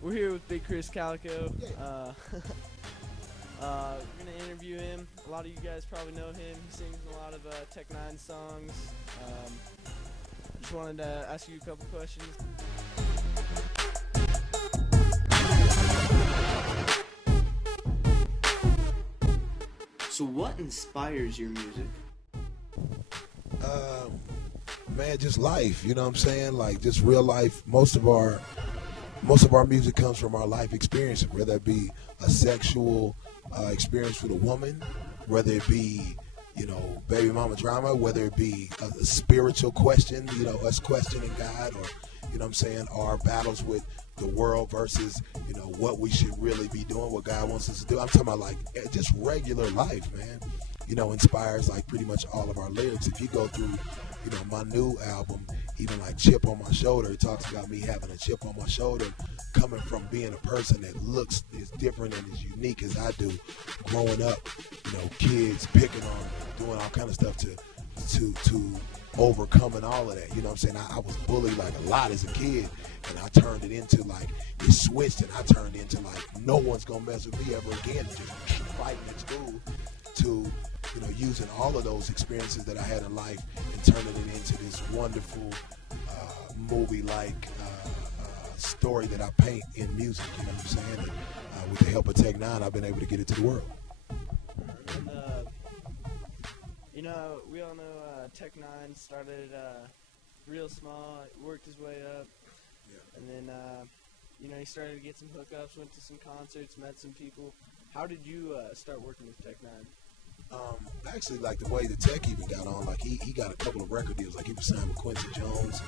We're here with Big Krizz Kaliko. We're gonna interview him. A lot of you guys probably know him. He sings in a lot of Tech Nine songs. Just wanted to ask you a couple questions. So, what inspires your music? Man, just life. You know what I'm saying? Like just real life. Most of our music comes from our life experience, whether it be a sexual experience with a woman, whether it be, baby mama drama, whether it be a spiritual question, us questioning God, or, our battles with the world versus, what we should really be doing, what God wants us to do. I'm talking about like just regular life, man. Inspires like pretty much all of our lyrics. If you go through, my new album, even like Chip on My Shoulder, it talks about me having a chip on my shoulder coming from being a person that looks as different and as unique as I do, growing up, kids picking on, doing all kind of stuff to overcoming all of that. You know what I'm saying? I was bullied like a lot as a kid, and I turned it into like, it switched, and I turned into like, no one's gonna mess with me ever again, just fighting at school, to using all of those experiences that I had in life and turning it into this wonderful movie-like story that I paint in music. You know what I'm saying? And with the help of Tech Nine, I've been able to get it to the world. And, we all know Tech Nine started real small, worked his way up, and then, he started to get some hookups, went to some concerts, met some people. How did you start working with Tech Nine? Actually, like the way the Tech even got on, like he got a couple of record deals. Like he was signed with Quincy Jones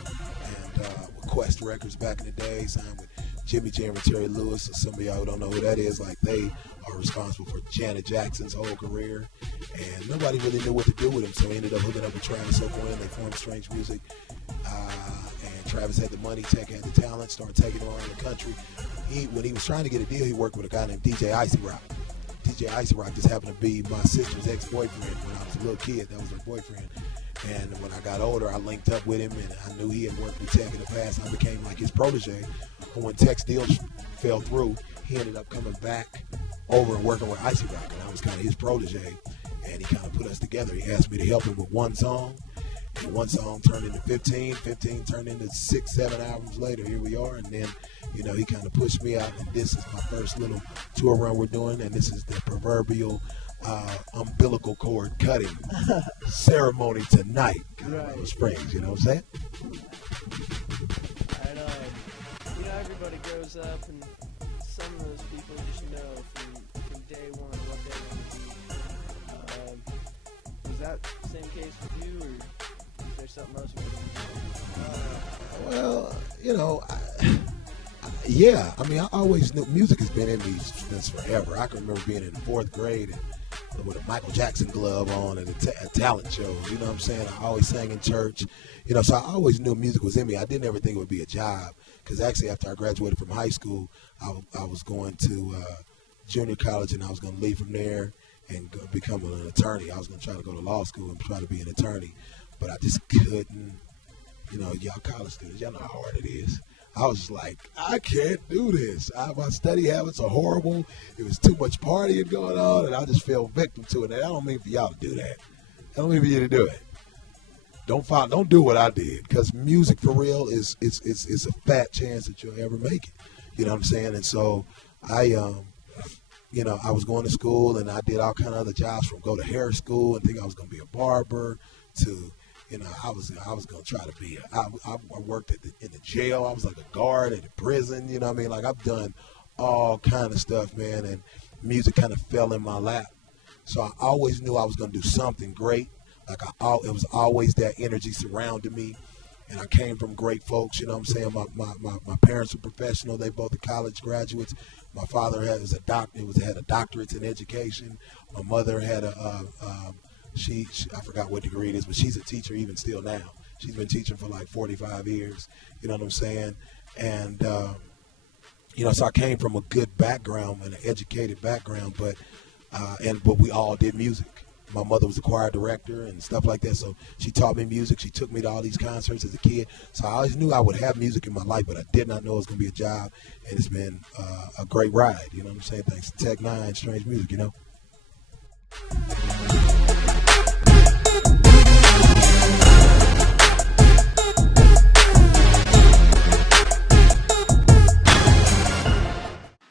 and with Quest Records back in the day, signed with Jimmy Jam and Terry Lewis. So some of y'all who don't know who that is, like they are responsible for Janet Jackson's whole career, and nobody really knew what to do with him. So he ended up hooking up with Travis O'Quinn. They formed Strange Music, and Travis had the money, Tech had the talent, started taking him around the country. When he was trying to get a deal, he worked with a guy named DJ Icy Rock. DJ Icy Rock just happened to be my sister's ex-boyfriend when I was a little kid. That was her boyfriend. And when I got older, I linked up with him, and I knew he had worked with Tech in the past. I became like his protege. And when Tech's deal fell through, he ended up coming back over and working with Icy Rock, and I was kind of his protege. And he kind of put us together. He asked me to help him with one song, and one song turned into 15. 15 turned into 6, 7 albums later. Here we are, and then he kind of pushed me out, and this is my first little tour run we're doing, and this is the proverbial umbilical cord cutting ceremony tonight, Colorado Springs. You know what I'm saying? Everybody grows up, and some of those people just know from day one what they want to be. Was that the same case with you, or is there something else with you? Yeah, I mean, I always knew music has been in me since forever. I can remember being in 4th grade and with a Michael Jackson glove on at a talent show. You know what I'm saying? I always sang in church. So I always knew music was in me. I didn't ever think it would be a job, because actually after I graduated from high school, I was going to junior college, and I was going to leave from there and become an attorney. I was going to try to go to law school and try to be an attorney, but I just couldn't. Y'all college students, y'all know how hard it is. I was like, I can't do this. My study habits are horrible. It was too much partying going on, and I just fell victim to it. And I don't mean for y'all to do that. I don't mean for you to do it. Don't do what I did, because music for real is a fat chance that you'll ever make it. You know what I'm saying? And so I was going to school, and I did all kind of other jobs, from go to hair school and think I was going to be a barber to, I was going to try to be I worked in the jail. I was like a guard at a prison. You know what I mean? Like, I've done all kind of stuff, man, and music kind of fell in my lap. So I always knew I was going to do something great. Like, it was always that energy surrounding me. And I came from great folks, you know what I'm saying? My parents were professional. They both are college graduates. My father had a doctorate in education. My mother had I forgot what degree it is, but she's a teacher even still now. She's been teaching for like 45 years, you know what I'm saying? And, so I came from a good background and an educated background, but we all did music. My mother was a choir director and stuff like that, so she taught me music. She took me to all these concerts as a kid. So I always knew I would have music in my life, but I did not know it was going to be a job, and it's been a great ride, you know what I'm saying? Thanks to Tech Nine, Strange Music, you know?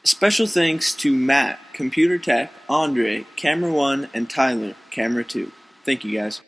Special thanks to Matt, Computer Tech, Andre, Camera 1, and Tyler, Camera 2. Thank you guys.